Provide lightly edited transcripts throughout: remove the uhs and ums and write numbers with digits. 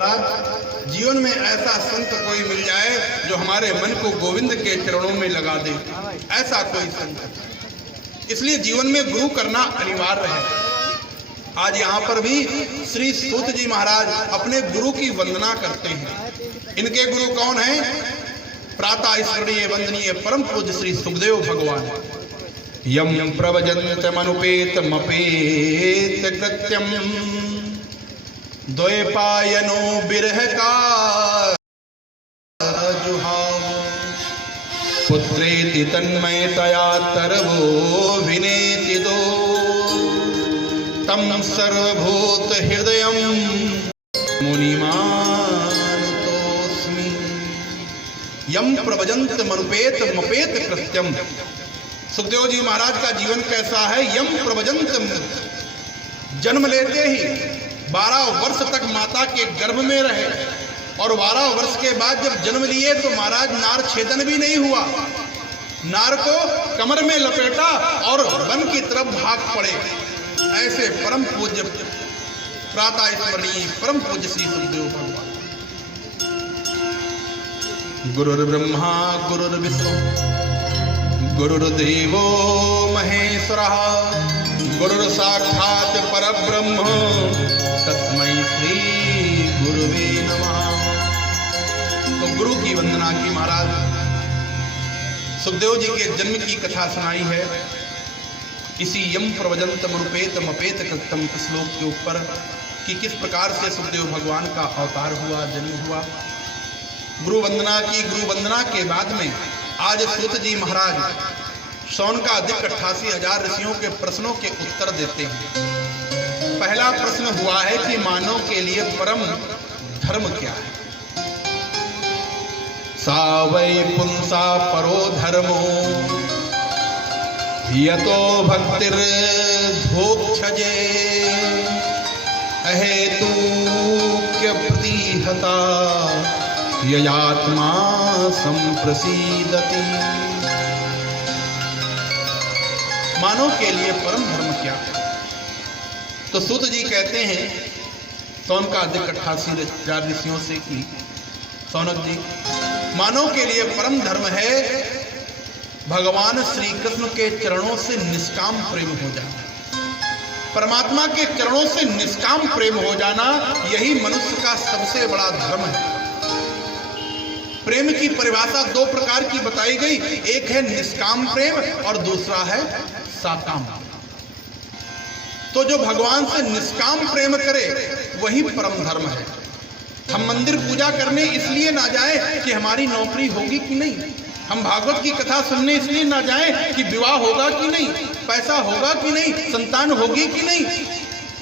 जीवन में ऐसा संत कोई मिल जाए जो हमारे मन को गोविंद के चरणों में लगा दे, ऐसा कोई संत। इसलिए जीवन में गुरु करना अनिवार्य है। आज यहाँ पर भी श्री सूत जी महाराज अपने गुरु की वंदना करते हैं। इनके गुरु कौन हैं? प्रातः स्मरणीय वंदनीय परम पूज्य श्री सुखदेव भगवान। यम प्रवजन्त मनुपेत मपेत कृत्यम द्वैपायनो बिरह का जुहाव पुत्रेति तन्मयतया तरवो विनेति दो तम सर्वभूत हृदयं मुनिमानतोस्मि। यम प्रवजन्त मनुपेत मपेत कृत्यम। सुखदेव जी महाराज का जीवन कैसा है? यम प्रवजन्त, जन्म लेते ही 12 वर्ष तक माता के गर्भ में रहे और 12 वर्ष के बाद जब जन्म लिए तो महाराज नार छेदन भी नहीं हुआ। नार को कमर में लपेटा और वन की तरफ भाग पड़े। ऐसे परम पूज्य प्रातः स्मरणीय परम पूज्य श्री सुखदेव भगवान। गुरुर्ब्रह्मा गुरुर्विष्णु गुरुर्देवो महेश्वरः गुरुर्साक्षात् परब्रह्म तस्मै श्री गुरुवे नमः। तो गुरु की वंदना की महाराज सुखदेव जी के जन्म की कथा सुनाई है इसी यम प्रवजंत मनुपेत मपेत कृत्यम श्लोक के ऊपर कि किस प्रकार से सुखदेव भगवान का अवतार हुआ, जन्म हुआ। गुरु वंदना की। गुरु वंदना के बाद में आज सूत जी महाराज सौन का अधिक 88,000 ऋषियों के प्रश्नों के उत्तर देते हैं। पहला प्रश्न हुआ है कि मानव के लिए परम धर्म क्या है? सा वै पुंसा परो धर्मो यतो भक्तिर् धोक्षजे अहेतुक्य प्रतिहता ययात्मा संप्रसीदति। मानव के लिए परम धर्म क्या है? तो सूत जी कहते हैं सौन का अधिक 88,000 ऋषियों से कि सौनक जी, मानव के लिए परम धर्म है भगवान श्री कृष्ण के चरणों से निष्काम प्रेम हो जाना। परमात्मा के चरणों से निष्काम प्रेम हो जाना, यही मनुष्य का सबसे बड़ा धर्म है। प्रेम की परिभाषा 2 प्रकार की बताई गई, एक है निष्काम प्रेम और दूसरा है साकाम। तो जो भगवान से निष्काम प्रेम करे वही परम धर्म है। हम मंदिर पूजा करने इसलिए ना जाएं कि हमारी नौकरी होगी कि नहीं, हम भागवत की कथा सुनने इसलिए ना जाएं कि विवाह होगा कि नहीं, पैसा होगा कि नहीं, संतान होगी कि नहीं।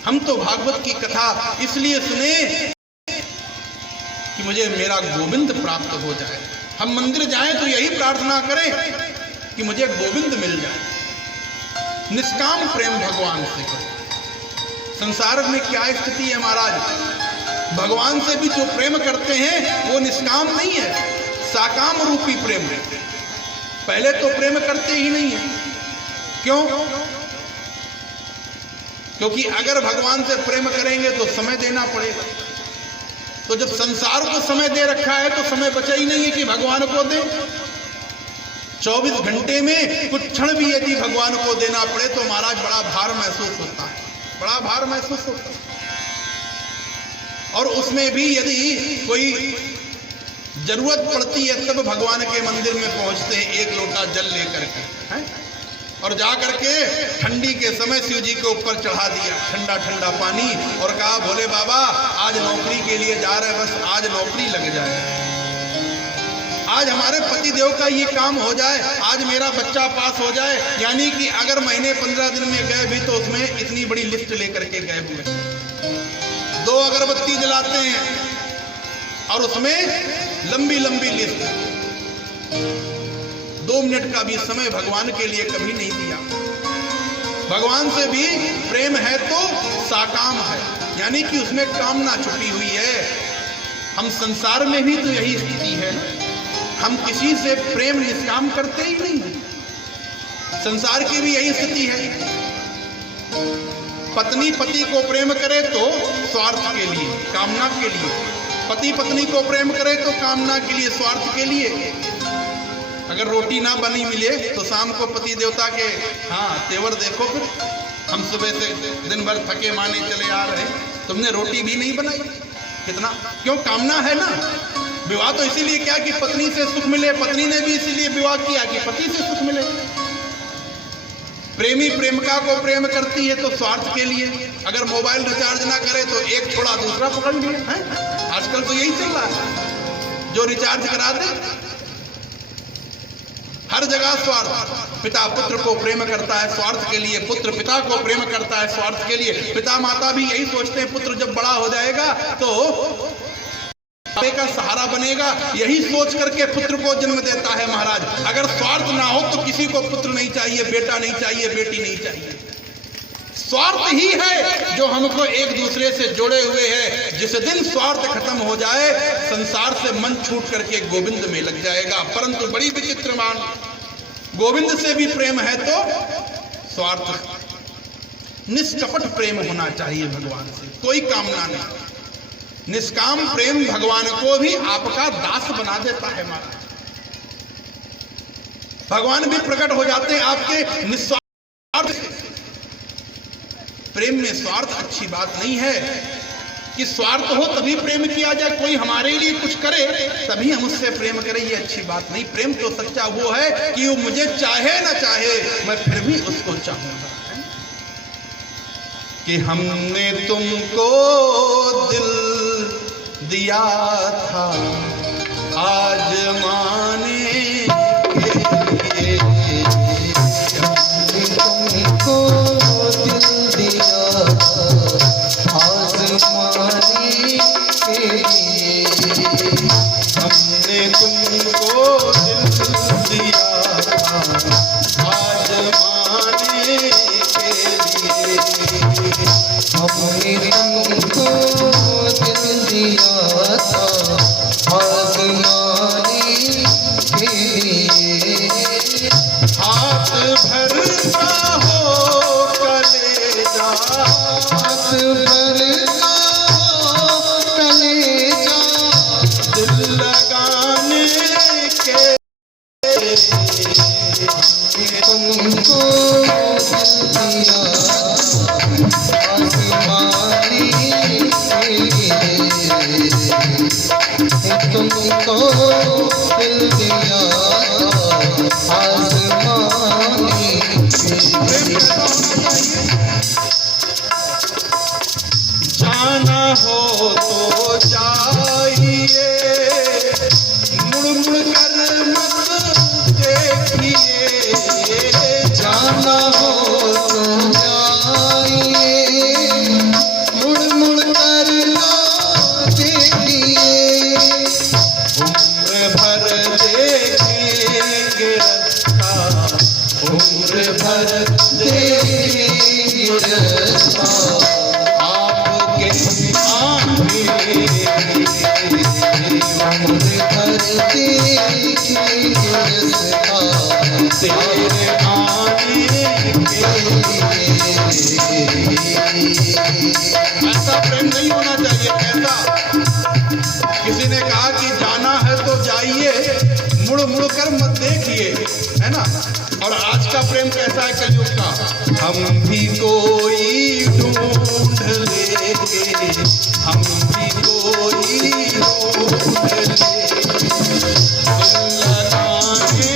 हम तो भागवत की कथा इसलिए सुने कि मुझे मेरा गोविंद प्राप्त हो जाए। हम मंदिर जाएं तो यही प्रार्थना करें कि मुझे गोविंद मिल जाए। निष्काम प्रेम भगवान से करें। संसार में क्या स्थिति है महाराज? भगवान से भी जो प्रेम करते हैं वो निष्काम नहीं है, साकाम रूपी प्रेम है। पहले तो प्रेम करते ही नहीं है। क्यों? क्योंकि अगर भगवान से प्रेम करेंगे तो समय देना पड़ेगा। तो जब संसार को समय दे रखा है तो समय बचा ही नहीं है कि भगवान को दे। 24 घंटे में कुछ क्षण भी यदि भगवान को देना पड़े तो महाराज बड़ा भार महसूस होता है, बड़ा भार महसूस होता है। और उसमें भी यदि कोई जरूरत पड़ती है तब भगवान के मंदिर में पहुंचते हैं 1 लोटा जल लेकर के, हैं? और जाकर के ठंडी के समय शिव जी के ऊपर चढ़ा दिया ठंडा ठंडा पानी और कहा भोले बाबा आज नौकरी के लिए जा रहे, बस आज नौकरी लग जाए, आज हमारे पति देव का ये काम हो जाए, आज मेरा बच्चा पास हो जाए। यानी कि अगर महीने 15 दिन में गए भी तो उसमें इतनी बड़ी लिस्ट लेकर के गए हुए। 2 अगरबत्ती जलाते हैं और उसमें लंबी लंबी लिस्ट। 2 मिनट का भी समय भगवान के लिए कभी नहीं दिया। भगवान से भी प्रेम है तो साकाम है, यानी कि उसमें कामना छुपी हुई है। हम संसार में भी तो यही स्थिति है, हम किसी से प्रेम निष्काम करते ही नहीं। संसार की भी यही स्थिति है। पत्नी पति को प्रेम करे तो स्वार्थ के लिए, कामना के लिए, पति पत्नी को प्रेम करे तो कामना के लिए, स्वार्थ के लिए। अगर रोटी ना बनी मिले तो शाम को पति देवता के तेवर देखो, फिर हम सुबह से दिन भर थके माने चले आ रहे, तुमने रोटी भी नहीं बनाई। कितना, क्यों? कामना है ना। विवाह तो इसीलिए क्या कि पत्नी से सुख मिले, पत्नी ने भी इसीलिए विवाह किया कि पति से सुख मिले। प्रेमी प्रेमिका को प्रेम करती है तो स्वार्थ के लिए। अगर मोबाइल रिचार्ज ना करे तो एक छोड़ा दूसरा पकड़ लिए, हैं? आजकल तो यही चल रहा है, जो रिचार्ज करा दे। हर जगह स्वार्थ। पिता पुत्र को प्रेम करता है स्वार्थ के लिए, पुत्र पिता को प्रेम करता है स्वार्थ के लिए। पिता माता भी यही सोचते हैं पुत्र जब बड़ा हो जाएगा तो का सहारा बनेगा, यही सोच करके पुत्र को जन्म देता है महाराज। अगर स्वार्थ ना हो तो किसी को पुत्र नहीं चाहिए, बेटा नहीं चाहिए, बेटी नहीं चाहिए। स्वार्थ ही है जो हमको एक दूसरे से जोड़े हुए है। जिस दिन स्वार्थ खत्म हो जाए, संसार से मन छूट करके गोविंद में लग जाएगा। परंतु बड़ी विचित्र मान, गोविंद से भी प्रेम है तो स्वार्थ। निष्कपट प्रेम होना चाहिए भगवान से, कोई कामना नहीं। निष्काम प्रेम भगवान को भी आपका दास बना देता है महाराज। भगवान भी प्रकट हो जाते हैं आपके निस्वार्थ प्रेम में। स्वार्थ अच्छी बात नहीं है कि स्वार्थ हो तभी प्रेम किया जाए, कोई हमारे लिए कुछ करे तभी हम उससे प्रेम करें, ये अच्छी बात नहीं। प्रेम तो सच्चा वो है कि वो मुझे चाहे ना चाहे, मैं फिर भी उसको चाहूंगा। कि हमने तुमको दिल दिया था आजमाने के लिए, तुमको दिल दिया आजमाने के लिए। हमने तुमको दिल दिया था आजमाने के लिए। हमने तुमको दिल दिया था आजमाने के लिए। हाथ भरता हो कलेजा, हाथ भरता हो कलेजा, दिल लगाने के तुमको दिल दिया आजमाने के लिए। तुमको दिल दिया आजमाने के लिए। जाना हो तो जाइए, मुड़ मुड़ कर मत देखिए। जाना हो तो जाइए, मुड़ मुड़ कर ना देखिए। उम्र भर देखेंगे रास्ता, उम्र भर देखेंगे रास्ता, आपके आने उम्र भर देखेंगे रास्ता, तेरे आने ऐसा प्रेम नहीं होना चाहिए। कैसा? किसी ने कहा कि जाना है तो जाइए, मुड़ मुड़ कर मत देखिए, है ना। और आज का प्रेम कैसा है कलयुग का? हम भी कोई ढूंढ लेंगे, हम भी कोई ढूंढ लेंगे, दिल लगाने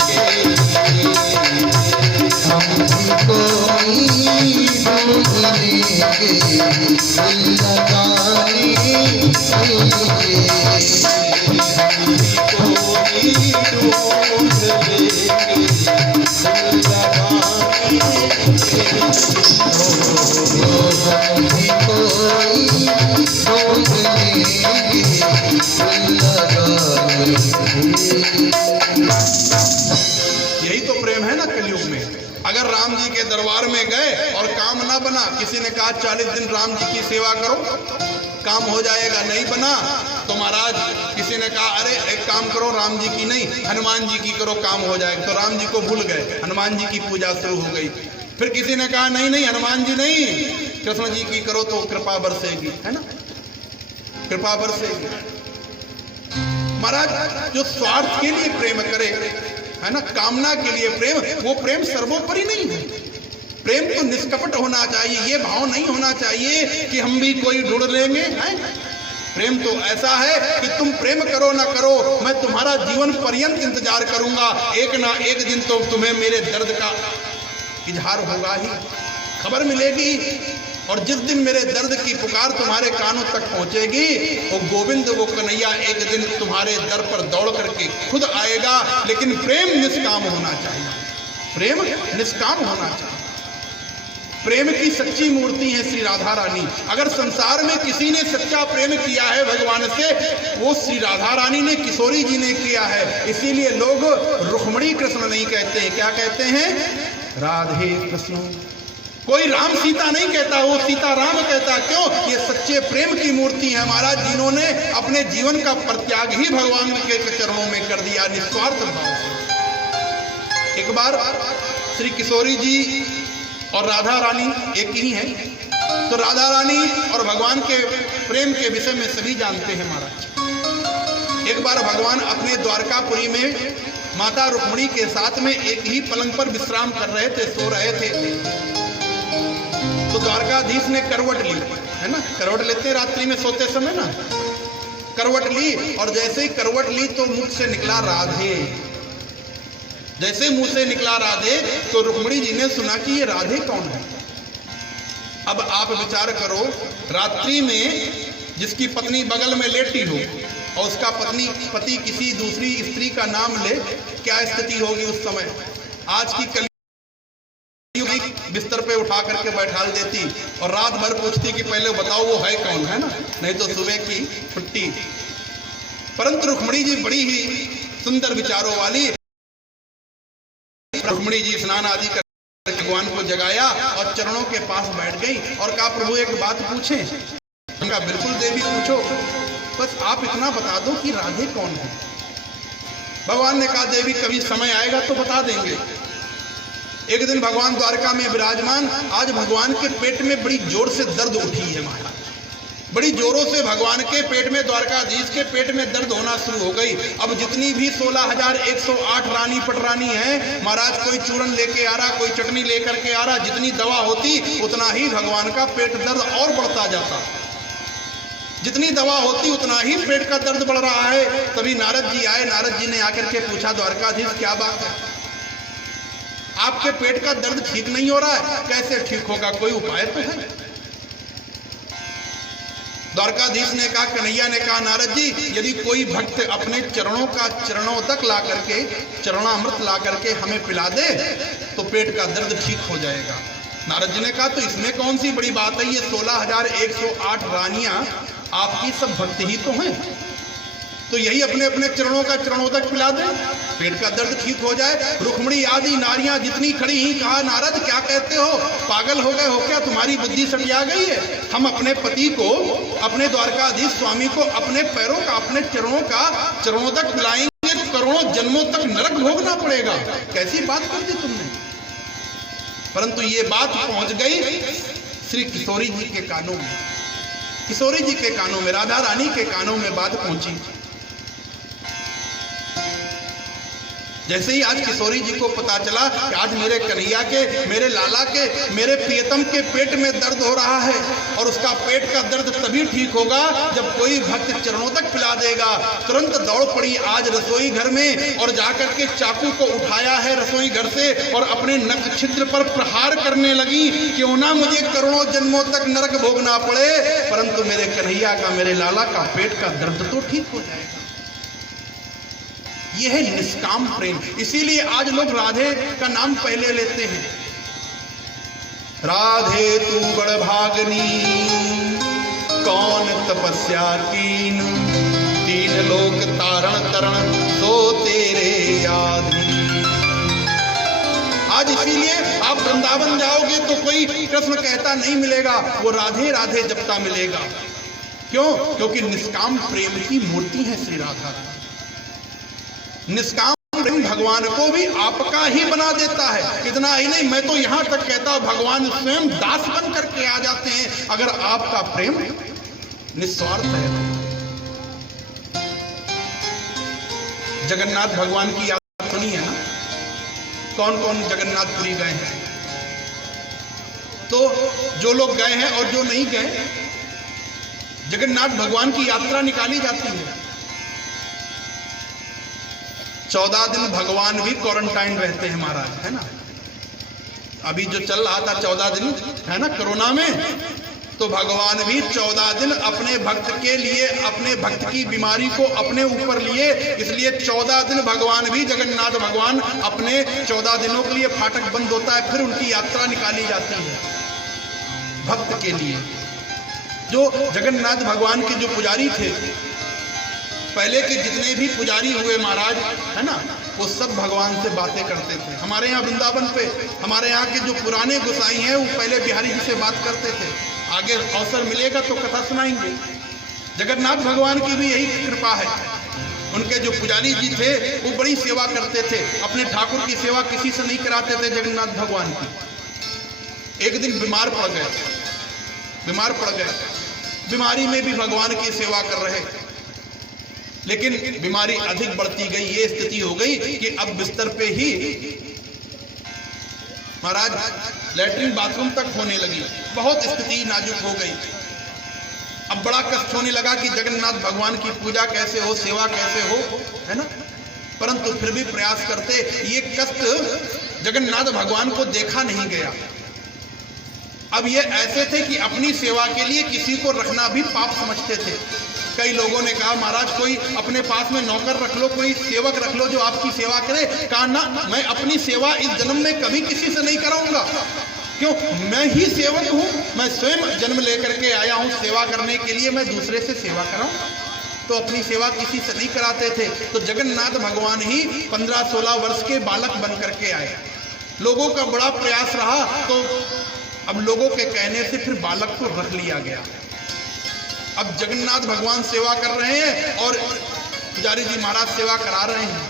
के लिए। हम कोई ढूंढ लेंगे, दिल लगाने के लिए। कोई ढूंढ लेंगे, दिल लगाने के हम भी कोई ढूंढ लेंगे, दिल लगाने के लिए। यही तो प्रेम है ना कलयुग में। अगर राम जी के दरबार में गए और काम ना बना, किसी ने कहा 40 दिन राम जी की सेवा करो काम हो जाएगा, नहीं बना तो महाराज किसी ने कहा अरे एक काम करो राम जी की नहीं हनुमान जी की करो काम हो जाएगा, तो राम जी को भूल गए, हनुमान जी की पूजा शुरू हो गई। फिर किसी ने कहा नहीं नहीं हनुमान जी नहीं कृष्ण जी की करो तो कृपा बरसेगी, है ना। कृपा बरसेगी। महाराज जो स्वार्थ के लिए प्रेम करे, है ना, कामना के लिए प्रेम, वो प्रेम सर्वोपरि नहीं है। प्रेम तो निष्कपट होना चाहिए, ये भाव नहीं होना चाहिए कि हम भी कोई ढूंढ लेंगे, है? प्रेम तो ऐसा है कि तुम प्रेम करो ना करो, मैं तुम्हारा जीवन पर्यंत इंतजार करूंगा, एक ना एक दिन तो तुम्हें मेरे दर्द का इजहार होगा ही, खबर मिलेगी। और जिस दिन मेरे दर्द की पुकार तुम्हारे कानों तक पहुंचेगी, वो गोविंद, वो कन्हैया एक दिन तुम्हारे दर पर दौड़ करके खुद आएगा। लेकिन प्रेम निष्काम होना चाहिए, प्रेम निष्काम होना चाहिए। प्रेम की सच्ची मूर्ति है श्री राधा रानी। अगर संसार में किसी ने सच्चा प्रेम किया है भगवान से, वो श्री राधा रानी ने, किशोरी जी ने किया है। इसीलिए लोग रुक्मिणी कृष्ण नहीं कहते, क्या कहते हैं? राधे कृष्ण। कोई राम सीता नहीं कहता, वो सीता राम कहता। क्यों? ये सच्चे प्रेम की मूर्ति है महाराज, जिन्होंने अपने जीवन का परित्याग ही भगवान के चरणों में कर दिया निस्वार्थ भाव से। एक बार श्री किशोरी जी और राधा रानी एक ही हैं, तो राधा रानी और भगवान के प्रेम के विषय में सभी जानते हैं महाराज। एक बार भगवान अपने द्वारकापुरी में माता रुक्मिणी के साथ में एक ही पलंग पर विश्राम कर रहे थे, सो रहे थे। तो द्वारकाधीश ने करवट ली, है ना, करवट लेते हैं रात्रि में सोते समय ना, करवट ली। और जैसे ही करवट ली तो मुख से निकला राधे। जैसे मुंह से निकला राधे, तो रुक्मिणी जी ने सुना कि ये राधे कौन है। अब आप विचार करो, रात्रि में जिसकी पत्नी बगल में लेटी हो और उसका पति किसी दूसरी स्त्री का नाम ले, क्या स्थिति होगी उस समय? आज की कली बिस्तर पे उठा करके बैठा देती और रात भर पूछती कि पहले बताओ वो है कौन, है ना, नहीं तो सुबह की छुट्टी। परंतु रुक्मिणी जी बड़ी ही सुंदर विचारों वाली, रुक्मिणी जी स्नान आदि कर भगवान को जगाया और चरणों के पास बैठ गई और कहा, प्रभु एक बात पूछें? उनका बिल्कुल देवी पूछो, बस आप इतना बता दो कि राधे कौन है। भगवान ने कहा, देवी कभी समय आएगा तो बता देंगे। एक दिन भगवान द्वारका में विराजमान, आज भगवान के पेट में बड़ी जोर से दर्द उठी है महाराज, बड़ी जोरों से भगवान के पेट में, द्वारकाधीश के पेट में दर्द होना शुरू हो गई। अब जितनी भी 16,108 रानी पटरानी हैं महाराज, कोई चूरन लेके आ रहा, कोई चटनी लेकर के आ रहा, जितनी दवा होती उतना ही भगवान का पेट दर्द और बढ़ता जाता। जितनी दवा होती उतना ही पेट का दर्द बढ़ रहा है। तभी नारद जी आए, नारद जी ने आकर के पूछा, द्वारकाधीश क्या बात है, आपके पेट का दर्द ठीक नहीं हो रहा है? कैसे ठीक होगा, कोई उपाय तो है? द्वारकाधीश ने कहा, कन्हैया ने कहा, नारद जी यदि कोई भक्त अपने चरणों तक ला करके चरणामृत ला करके हमें पिला दे तो पेट का दर्द ठीक हो जाएगा। नारद जी ने कहा, तो इसमें कौन सी बड़ी बात है, ये 16,108 रानियां आपकी सब भक्त ही तो हैं, तो यही अपने अपने चरणों तक पिला दें, पेट का दर्द ठीक हो जाए। रुक्मिणी आदि नारियां जितनी खड़ी ही कहा, नारद क्या कहते हो, पागल हो गए हो क्या, तुम्हारी बुद्धि सटिया गई है? हम अपने पति को, अपने द्वारकाधीश स्वामी को अपने पैरों का, अपने चरणों तक पिलाएंगे तो करोड़ों जन्मों तक नरक भोगना पड़ेगा। कैसी बात कर दी तुमने? परंतु ये बात पहुंच गई श्री किशोरी जी के कानों में, किशोरी जी के कानों में, राधा रानी के कानों में बात पहुंची। जैसे ही आज किशोरी जी को पता चला कि आज मेरे कन्हैया के, मेरे लाला के, मेरे प्रियतम के पेट में दर्द हो रहा है, और उसका पेट का दर्द तभी ठीक होगा जब कोई भक्त चरणों तक पिला देगा। तुरंत दौड़ पड़ी आज रसोई घर में और जाकर के चाकू को उठाया है रसोई घर से और अपने नख छिद्र पर प्रहार करने लगी। क्यों ना मुझे करोड़ों जन्मों तक नरक भोगना पड़े, परंतु मेरे कन्हैया का, मेरे लाला का पेट का दर्द तो ठीक हो जाएगा। यह है निष्काम प्रेम। इसीलिए आज लोग राधे का नाम पहले लेते हैं। राधे तू बड़ भागनी, कौन तपस्या कीन, तीन लोक तारण तरण सो तेरे यादी। आज इसीलिए आप वृंदावन जाओगे तो कोई कृष्ण कहता नहीं मिलेगा, वो राधे राधे जपता मिलेगा। क्यों? क्योंकि निष्काम प्रेम की मूर्ति है श्री राधा। निष्काम प्रेम भगवान को भी आपका ही बना देता है। इतना ही नहीं, मैं तो यहां तक कहता हूं भगवान स्वयं दास बन करके आ जाते हैं अगर आपका प्रेम निस्वार्थ है। जगन्नाथ भगवान की यात्रा सुनी है ना? कौन कौन जगन्नाथपुरी गए हैं? तो जो लोग गए हैं और जो नहीं गए, जगन्नाथ भगवान की यात्रा निकाली जाती है। 14 दिन भगवान भी क्वारंटाइन रहते हैं महाराज, है ना? अभी जो चल रहा था 14 दिन, है ना, कोरोना में, तो भगवान भी 14 दिन अपने भक्त के लिए, अपने भक्त की बीमारी को अपने ऊपर लिए, इसलिए 14 दिन भगवान भी, जगन्नाथ भगवान अपने 14 दिनों के लिए फाटक बंद होता है, फिर उनकी यात्रा निकाली जाती है भक्त के लिए। जो जगन्नाथ भगवान के जो पुजारी थे, पहले के जितने भी पुजारी हुए महाराज, है ना, वो सब भगवान से बातें करते थे। हमारे यहाँ वृंदावन पे हमारे यहाँ के जो पुराने गोसाई हैं, वो पहले बिहारी जी से बात करते थे। आगे अवसर मिलेगा तो कथा सुनाएंगे। जगन्नाथ भगवान की भी यही कृपा है। उनके जो पुजारी जी थे वो बड़ी सेवा करते थे, अपने ठाकुर की सेवा किसी से नहीं कराते थे जगन्नाथ भगवान की। एक दिन बीमार पड़ गए, बीमारी में भी भगवान की सेवा कर रहे, लेकिन बीमारी अधिक बढ़ती गई। ये स्थिति हो गई कि अब बिस्तर पे ही महाराज लैट्रिन बाथरूम तक होने लगी, बहुत स्थिति नाजुक हो गई। अब बड़ा कष्ट होने लगा कि जगन्नाथ भगवान की पूजा कैसे हो, सेवा कैसे हो, है ना? परंतु फिर भी प्रयास करते। ये कष्ट जगन्नाथ भगवान को देखा नहीं गया। अब ये ऐसे थे कि अपनी सेवा के लिए किसी को रखना भी पाप समझते थे। कई लोगों ने कहा महाराज कोई अपने पास में नौकर रख लो, कोई सेवक रख लो जो आपकी सेवा करे। कहा ना, मैं अपनी सेवा इस जन्म में कभी किसी से नहीं कराऊंगा। क्यों? मैं ही सेवक हूं, मैं स्वयं जन्म लेकर के आया हूं सेवा करने के लिए, मैं दूसरे से सेवा कराऊं? तो अपनी सेवा किसी से नहीं कराते थे। तो जगन्नाथ भगवान ही 15-16 वर्ष के बालक बन करके आए। लोगों का बड़ा प्रयास रहा, तो अब लोगों के कहने से फिर बालक को रख लिया गया। अब जगन्नाथ भगवान सेवा कर रहे हैं और पुजारी जी महाराज सेवा करा रहे हैं।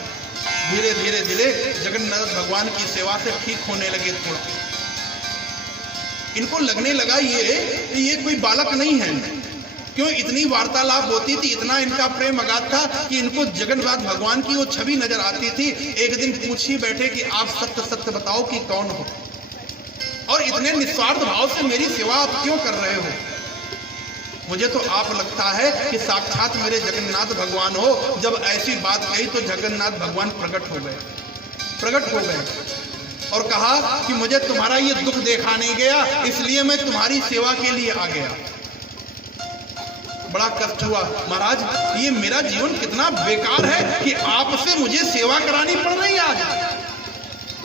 धीरे धीरे धीरे जगन्नाथ भगवान की सेवा से ठीक होने लगे। थोड़ा इनको लगने लगा ये कोई बालक नहीं है। क्यों? इतनी वार्तालाप होती थी, इतना इनका प्रेम अगाध था कि इनको जगन्नाथ भगवान की वो छवि नजर आती थी। एक दिन पूछ ही बैठे कि आप सत्य सत्य बताओ कि कौन हो, और इतने निस्वार्थ भाव से मेरी सेवा आप क्यों कर रहे हो? मुझे तो आप लगता है कि साक्षात मेरे जगन्नाथ भगवान हो। जब ऐसी बात कही तो जगन्नाथ भगवान प्रकट हो गए और कहा कि मुझे तुम्हारा ये दुख देखा नहीं गया, इसलिए मैं तुम्हारी सेवा के लिए आ गया। बड़ा कष्ट हुआ महाराज, ये मेरा जीवन कितना बेकार है कि आपसे मुझे सेवा करानी पड़ रही है आज।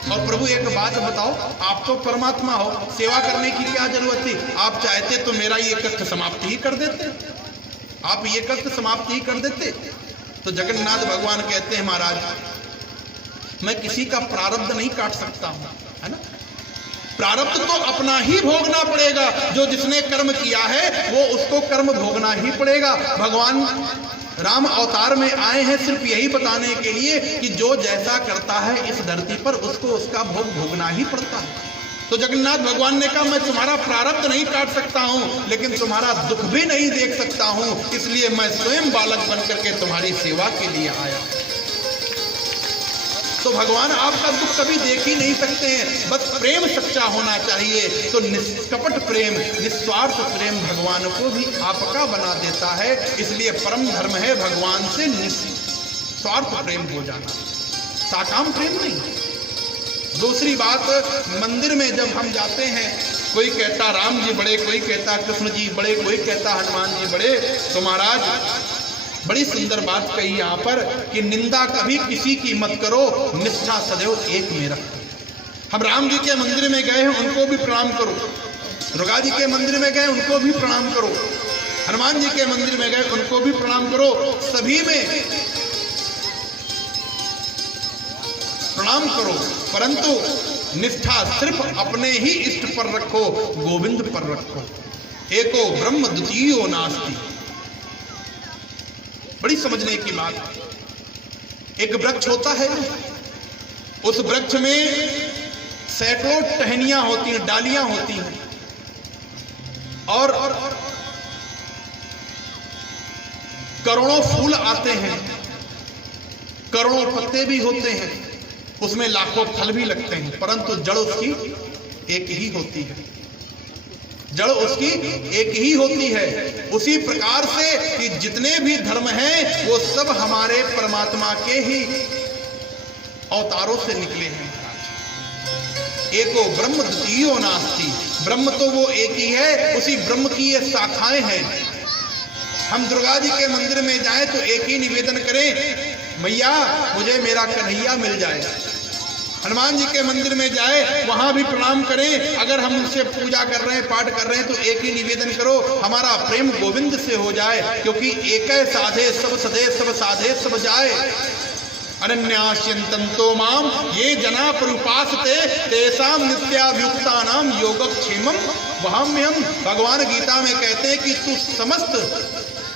और प्रभु एक बात बताओ, आप तो परमात्मा हो, सेवा करने की क्या जरूरत थी? आप चाहते तो मेरा ये कष्ट समाप्ति ही कर देते, आप ये कष्ट समाप्ति ही कर देते। तो जगन्नाथ भगवान कहते हैं महाराज, मैं किसी का प्रारब्ध नहीं काट सकता हूं, है ना? प्रारब्ध तो अपना ही भोगना पड़ेगा। जो जिसने कर्म किया है वो उसको कर्म भोगना ही पड़ेगा। भगवान राम अवतार में आए हैं सिर्फ यही बताने के लिए कि जो जैसा करता है इस धरती पर उसको उसका भोग भोगना ही पड़ता है। तो जगन्नाथ भगवान ने कहा, मैं तुम्हारा प्रारब्ध नहीं काट सकता हूं, लेकिन तुम्हारा दुख भी नहीं देख सकता हूं, इसलिए मैं स्वयं बालक बन करके तुम्हारी सेवा के लिए आया। तो भगवान आपका दुख कभी देख ही नहीं सकते हैं, बस प्रेम सच्चा होना चाहिए। तो निष्कपट प्रेम, निस्वार्थ प्रेम भगवान को भी आपका बना देता है। इसलिए परम धर्म है भगवान से निस्वार्थ प्रेम हो जाना, साकाम प्रेम नहीं। दूसरी बात, मंदिर में जब हम जाते हैं, कोई कहता राम जी बड़े, कोई कहता कृष्ण जी बड़े, कोई कहता हनुमान जी बड़े। तो महाराज बड़ी सुंदर बात कही यहाँ पर कि निंदा कभी किसी की मत करो, निष्ठा सदैव एक में रखो। हम राम जी के मंदिर में गए हैं, उनको भी प्रणाम करो। दुर्गा जी के मंदिर में गए, उनको भी प्रणाम करो। हनुमान जी के मंदिर में गए, उनको भी प्रणाम करो। सभी में प्रणाम करो, परंतु निष्ठा सिर्फ अपने ही इष्ट पर रखो, गोविंद पर रखो। एको ब्रह्म द्वितीयो नास्ति। बड़ी समझने की बात। एक वृक्ष होता है, उस वृक्ष में सैकड़ों टहनियां होती हैं, डालियां होती हैं, और करोड़ों फूल आते हैं, करोड़ों पत्ते भी होते हैं, उसमें लाखों फल भी लगते हैं, परंतु जड़ उसकी एक ही होती है। जड़ उसकी एक ही होती है। उसी प्रकार से कि जितने भी धर्म हैं वो सब हमारे परमात्मा के ही अवतारों से निकले हैं। एको ब्रह्म द्वितीयो नास्ति, ब्रह्म तो वो एक ही है, उसी ब्रह्म की ये शाखाएं हैं। हम दुर्गा जी के मंदिर में जाएं तो एक ही निवेदन करें, मैया मुझे मेरा कन्हैया मिल जाए। हनुमान जी के मंदिर में जाए वहां भी प्रणाम करें, अगर हम उनसे पूजा कर रहे हैं, पाठ कर रहे हैं, तो एक ही निवेदन करो, हमारा प्रेम गोविंद से हो जाए, क्योंकि एक साधे सब सदे, सब साधे सब जाए। अनन्यास्यन्तन्तो माम ये जना परुपासते तेषां नित्याभियुक्तानां योगक्षेमं वहाम्यहम्। भगवान गीता में कहते हैं कि तू समस्त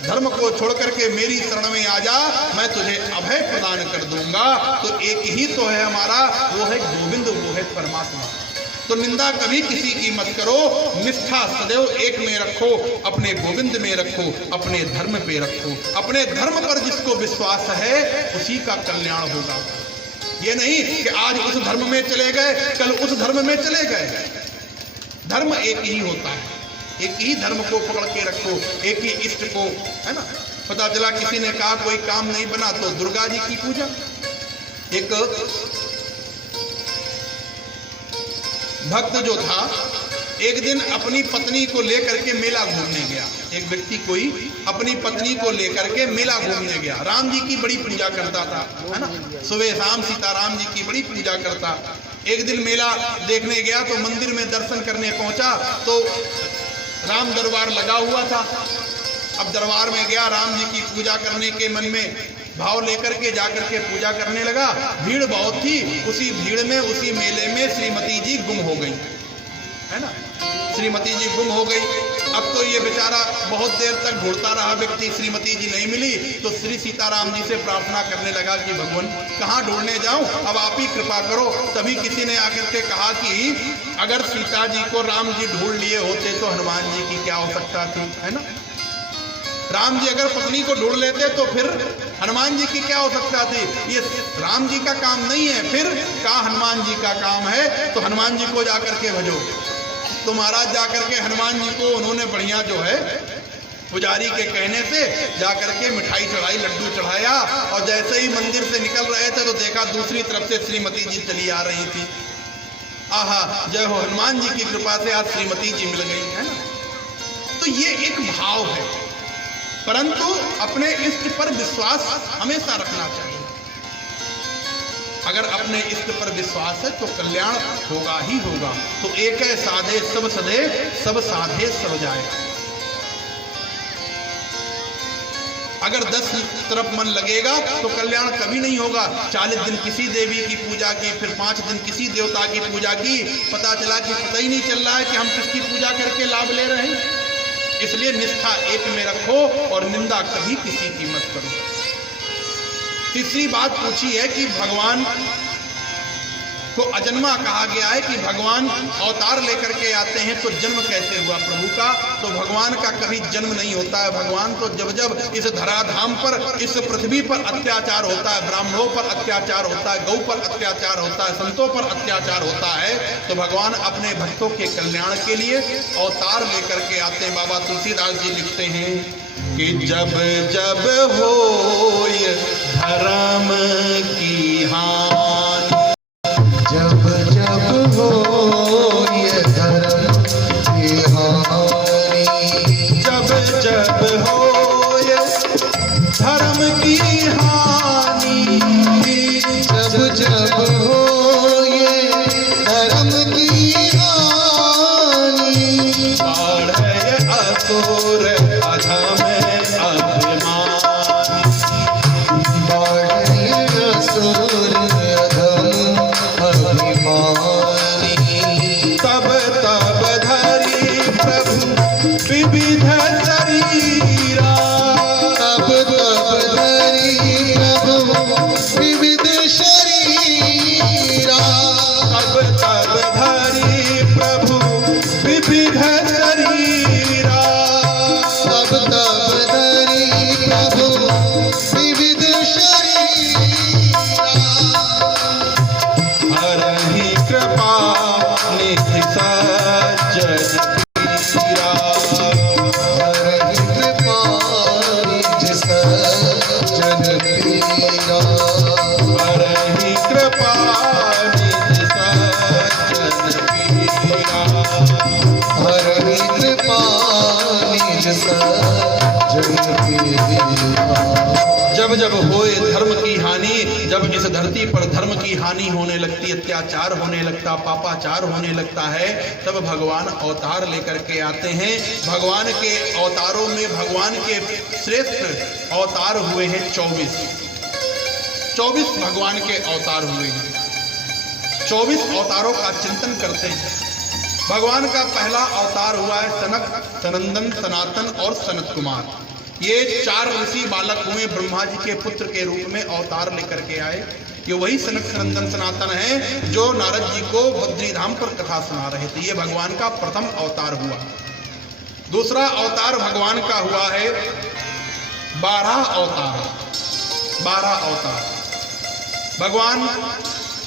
धर्म को छोड़ करके मेरी शरण में आ जा, मैं तुझे अभय प्रदान कर दूंगा। तो एक ही तो है हमारा, वो है गोविंद, वो है परमात्मा। तो निंदा कभी किसी की मत करो, निष्ठा सदैव एक में रखो, अपने गोविंद में रखो, अपने धर्म पे रखो। अपने धर्म पर जिसको विश्वास है उसी का कल्याण होगा। ये नहीं कि आज उस धर्म में चले गए, कल उस धर्म में चले गए। धर्म एक ही होता है, एक ही धर्म को पकड़ के रखो, एक ही इष्ट को, है ना। पता चला किसी ने कहा कोई काम नहीं बना तो दुर्गा जी की पूजा। एक भक्त जो था एक दिन अपनी पत्नी को लेकर के मेला घूमने गया। एक व्यक्ति कोई अपनी पत्नी को लेकर के मेला घूमने गया। राम जी की बड़ी पूजा करता था, है ना, सुबह शाम सीताराम जी की बड़ी पूजा करता। एक दिन मेला देखने गया तो मंदिर में दर्शन करने पहुंचा तो राम दरबार लगा हुआ था। अब दरबार में गया, राम जी की पूजा करने के मन में भाव लेकर के जाकर के पूजा करने लगा। भीड़ बहुत थी, उसी भीड़ में, उसी मेले में श्रीमती जी गुम हो गई, है ना। श्रीमती जी गुम हो गई। अब तो ये बेचारा बहुत देर तक ढूंढता रहा व्यक्ति, श्रीमती जी नहीं मिली तो श्री सीताराम जी से प्रार्थना करने लगा कि भगवान कहाँ ढूंढने जाऊं, अब आप ही कृपा करो। तभी किसी ने आकर के कहा कि अगर सीता जी को राम जी ढूंढ लिए होते तो हनुमान जी की क्या आवश्यकता थी, है ना। राम जी अगर पत्नी को ढूंढ लेते तो फिर हनुमान जी की क्या आवश्यकता थी। ये राम जी का काम नहीं है, फिर का हनुमान जी का काम है, तो हनुमान जी को जाकर के भजो। तो महाराज जाकर के हनुमान जी को उन्होंने बढ़िया जो है पुजारी के कहने से जाकर के मिठाई चढ़ाई, लड्डू चढ़ाया, और जैसे ही मंदिर से निकल रहे थे तो देखा दूसरी तरफ से श्रीमती जी चली आ रही थी। आहा, जय हो हनुमान जी की कृपा से आज श्रीमती जी मिल गई, है ना। तो ये एक भाव है, परंतु अपने इष्ट पर विश्वास हमेशा रखना चाहिए। अगर अपने इष्ट पर विश्वास है तो कल्याण होगा ही होगा। तो एक साधे सब सधे, सब साधे सब जाए। अगर 10 तरफ मन लगेगा तो कल्याण कभी नहीं होगा। 40 दिन किसी देवी की पूजा की, फिर 5 दिन किसी देवता की पूजा की, पता चला कि पता ही नहीं चल रहा है कि हम किसकी पूजा करके लाभ ले रहे हैं। इसलिए निष्ठा एक में रखो और निंदा कभी किसी की मत करो। तीसरी बात पूछी है कि भगवान को अजन्मा कहा गया है कि भगवान अवतार लेकर के आते हैं तो जन्म कैसे हुआ प्रभु का। तो भगवान का कभी जन्म नहीं होता है। भगवान तो जब जब इस धराधाम पर, इस पृथ्वी पर अत्याचार होता है, ब्राह्मणों पर अत्याचार होता है, गौ पर अत्याचार होता है, संतों पर अत्याचार होता है, तो भगवान अपने भक्तों के कल्याण के लिए अवतार लेकर के आते हैं। बाबा तुलसीदास जी लिखते हैं कि जब जब होय धर्म की हानि, जब जब होय धर्म की हानि, जब जब होय धर्म की हानि, जब जब होय धर्म की हानि, बाढ़े असुर अधम अभिमान, बाढ़े असुर अधम अभिमानी, तब तब धरी प्रभु विविध शरीरा, तब तब धरी जब जब होए धर्म की हानि, जब इस धरती पर धर्म की हानि होने लगती, अत्याचार होने लगता, पापाचार होने लगता है, तब भगवान अवतार लेकर के आते हैं। भगवान के अवतारों में भगवान के श्रेष्ठ अवतार हुए हैं 24 भगवान के अवतार हुए हैं। 24 अवतारों का चिंतन करते हैं। भगवान का पहला अवतार हुआ है सनक, सनंदन, सनातन और सनत कुमार। ये 4 ऋषि बालक हुए, ब्रह्मा जी के पुत्र के रूप में अवतार लेकर के आए। ये वही सनक, सनंदन, सनातन है जो नारद जी को बद्री धाम पर कथा सुना रहे थे। ये भगवान का प्रथम अवतार हुआ। दूसरा अवतार भगवान का हुआ है 12 अवतार। 12 अवतार भगवान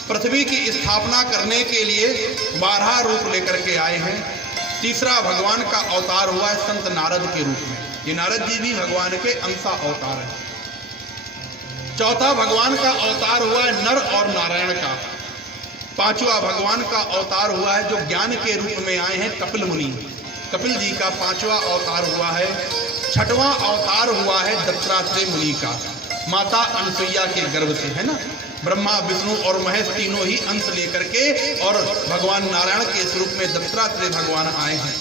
पृथ्वी की स्थापना करने के लिए 12 रूप लेकर के आए हैं। तीसरा भगवान का अवतार हुआ है संत नारद के रूप में। ये नारद जी भी भगवान के अंशा अवतार है। चौथा भगवान का अवतार हुआ है नर और नारायण का। पांचवा भगवान का अवतार हुआ है जो ज्ञान के रूप में आए हैं, कपिल मुनि। कपिल जी का 5वां अवतार हुआ है। 6वां अवतार हुआ है दत्तात्रेय मुनि का, माता अनसुईया के गर्भ से, है ना। ब्रह्मा, विष्णु और महेश तीनों ही अंश लेकर के और भगवान नारायण के स्वरूप में दत्तात्रेय भगवान आए हैं।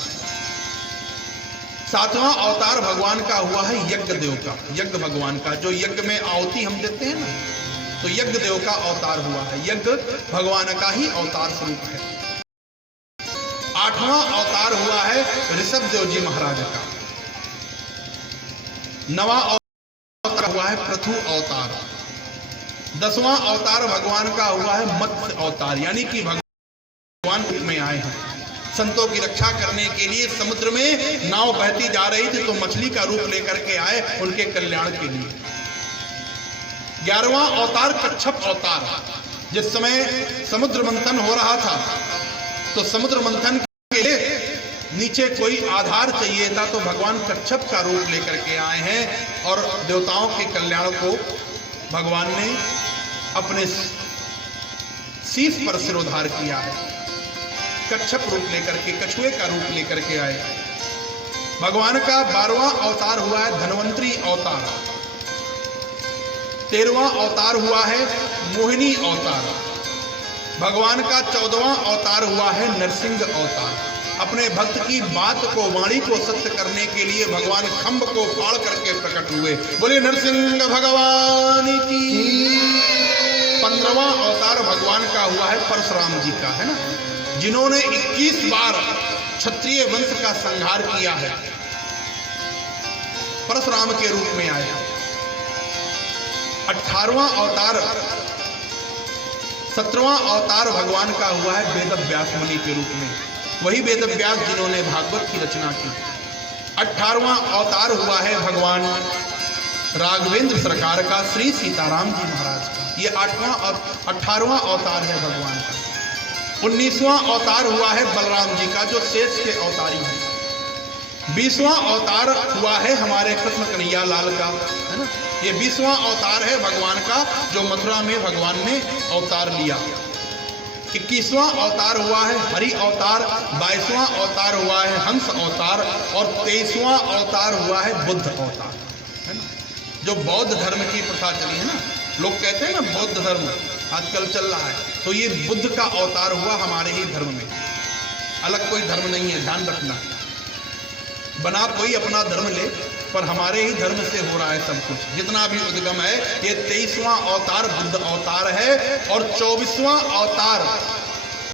7वां अवतार भगवान का हुआ है यज्ञ देव का, यज्ञ भगवान का, जो यज्ञ में आहुति हम देते हैं ना, तो यज्ञ देव का अवतार हुआ है। यज्ञ भगवान का ही अवतार स्वरूप है। 8वां अवतार हुआ है ऋषभ देव जी महाराज का। 9वां अवतार हुआ है पृथु अवतार। 10वां अवतार भगवान का हुआ है मत्स्य अवतार, यानी कि भगवान रूप में आए हैं संतों की रक्षा करने के लिए। समुद्र में नाव बहती जा रही थी तो मछली का रूप लेकर के आए उनके कल्याण के लिए। 11वां अवतार कच्छप अवतार। जिस समय समुद्र मंथन हो रहा था तो समुद्र मंथन के लिए नीचे कोई आधार चाहिए था, तो भगवान कच्छप का रूप लेकर के आए हैं और देवताओं के कल्याण को भगवान ने अपने शीश पर सिरोधार किया है। कच्छप रूप लेकर के, कछुए का रूप लेकर के आए। भगवान का 12वां अवतार हुआ है धन्वंतरी अवतार। 13वां अवतार हुआ है मोहिनी अवतार। भगवान का 14वां अवतार हुआ है नरसिंह अवतार। अपने भक्त की बात को, वाणी को सत्य करने के लिए भगवान खंभ को फाड़ करके प्रकट हुए। बोले नरसिंह भगवान की। 15वां अवतार भगवान का हुआ है परशुराम जी का, है ना, जिन्होंने 21 बार क्षत्रिय वंश का संहार किया है, परशुराम के रूप में आए। 18वां अवतार, 17वां अवतार भगवान का हुआ है वेद व्यास मुनि के रूप में। वही वेद व्यास जिन्होंने भागवत की रचना की। 18वां अवतार हुआ है भगवान राघवेंद्र सरकार का, श्री सीताराम जी महाराज का। ये 8वां और 18वां अवतार है भगवान का। 19वां अवतार हुआ है बलराम जी का, जो शेष के अवतारी हैं। 20वां अवतार हुआ है हमारे कृष्ण कन्हैया लाल का, है ना। ये 20वां अवतार है भगवान का, जो मथुरा में भगवान ने अवतार लिया। 21वां अवतार हुआ है हरि अवतार। 22वां अवतार हुआ है हंस अवतार और 23वां अवतार हुआ है बुद्ध अवतार, है ना। जो बौद्ध धर्म की प्रथा चली है ना, लोग कहते हैं ना बौद्ध धर्म आजकल चल रहा है, तो ये बुद्ध का अवतार हुआ हमारे ही धर्म में। अलग कोई धर्म नहीं है, ध्यान रखना। बना कोई अपना धर्म ले, पर हमारे ही धर्म से हो रहा है सब कुछ। जितना भी उद्गम है, ये 23वां अवतार बुद्ध अवतार है और 24वां अवतार